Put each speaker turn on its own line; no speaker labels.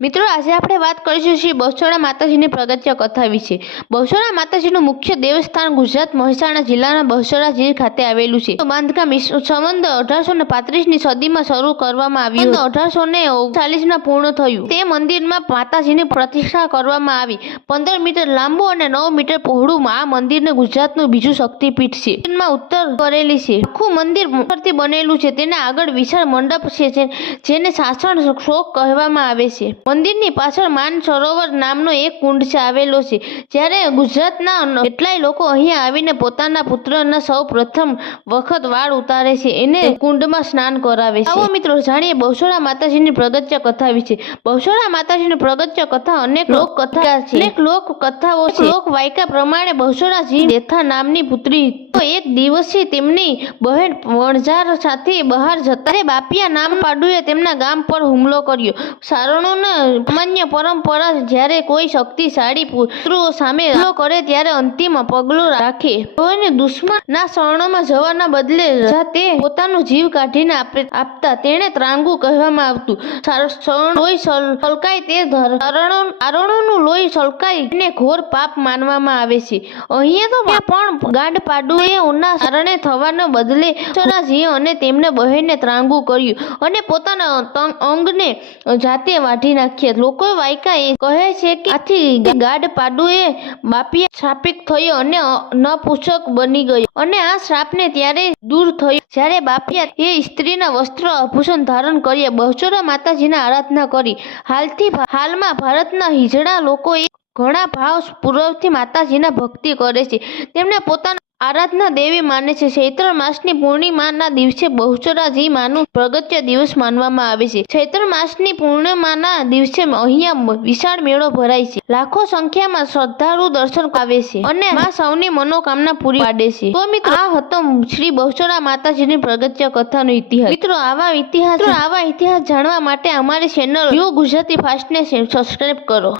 મિત્રો, આજે આપણે વાત કરીશું શ્રી બસોડા માતાજીની પ્રગત્ય કથા વિશે. બસોડા માતાજીનું મુખ્ય દેવસ્થાન ગુજરાત મહેસાણા જિલ્લાના બસોડા જી ખાતે આવેલું છે. બાંધકામ સંબંધ અઢારસો ને પાંત્રીસની સદીમાં શરૂ કરવામાં આવ્યું અઢારસો ને ઓગણચાલીસમાં પૂર્ણ થયું. તે મંદિરમાં માતાજીની પ્રતિષ્ઠા કરવામાં આવી. પંદર મીટર લાંબુ અને નવ મીટર પહોળું આ મંદિરને ગુજરાતનું બીજું શક્તિપીઠ છે. ઉત્તર કરેલી છે. આખું મંદિર પરથી બનેલું છે. તેના આગળ વિશાળ મંડપ છે જેને સાસણ શોક કહેવામાં આવે છે. મંદિરની પાછળ માનસરોવર નામનો એક કુંડ છે, આવેલો છે. જ્યારે ગુજરાતના કેટલાય લોકો અહીંયા આવીને પોતાના પુત્રના સૌ પ્રથમ વખત વાળ ઉતારે છે. એને કુંડમાં સ્નાન કરાવે છે. આવો મિત્રો, જાણીએ બહુસોળા માતાજીની પ્રગત્ય કથા વિશે. બહુસોળા માતાજીની પ્રગત્ય કથા અનેક લોક કથા છે. અનેક લોક કથાઓ છે. લોક વાયકા પ્રમાણે બહુચરાજી દેથા નામની પુત્રી તો એક દિવસે તેમની બહેન વણઝાર સાથે બહાર જતા બાપિયા નામ પાડુએ તેમના ગામ પર હુમલો કર્યો. સારણોના સામાન્ય પરંપરા, જ્યારે કોઈ શક્તિશાળી પુત્રો સામે હુમલો કરે ત્યારે અંતિમ પગલું રાખે. કોઈને દુશ્મનના શરણોમાં જવાના બદલે તે પોતાનો જીવ કાઢીને આપતા તેને ત્રાંગુ કહેવામાં આવતું. શરણ લોહી સલકાય તે આરણોનું લોહી સલકાય એને ઘોર પાપ માનવામાં આવે છે. અહીંયા તો પણ ગાંડ પાડુએ ઉના થવાને બદલે અક્ષરાજીએ અને તેમને બહેનને ત્રાંગુ કર્યું અને પોતાના અંગને જાતે વાઢી નાખ્યા. લોકો વાયકા એ કહે છે કે આથી ગાઢ પાડુએ બાપીએ શાપિક થયો અને નપુસક બની ગયો. અને આ શ્રાપને ત્યારે દૂર થયો જ્યારે બાપિયા એ સ્ત્રીના વસ્ત્ર આભૂષણ ધારણ કર્યા. બહુચરા માતાજીના આરાધના કરી. હાલથી હાલમાં ભારતના હિજડા લોકોએ ઘણા ભાવ પૂર્વથી માતાજીના ભક્તિ કરે છે. તેમને પોતાના આરાધના દેવી માને છે. ચૈત્ર માસની પૂર્ણિમાના દિવસે બહુચરાજી માનું પ્રગત્ય દિવસ માનવામાં આવે છે. ચૈત્ર માસની પૂર્ણિમાના દિવસે અહીંયા વિશાળ મેળો ભરાય છે. લાખો સંખ્યામાં શ્રદ્ધાળુ દર્શન આવે છે અને માં સૌની મનોકામના પૂરી પાડે છે. તો મિત્રો, આ હતો શ્રી બહુચરા માતાજીની પ્રગત્ય કથાનો ઇતિહાસ. મિત્રો, આવા ઇતિહાસ આવા ઇતિહાસ જાણવા માટે અમારી ચેનલ યુ ગુજરાતી ફાસ્ટને સબસ્ક્રાઇબ કરો.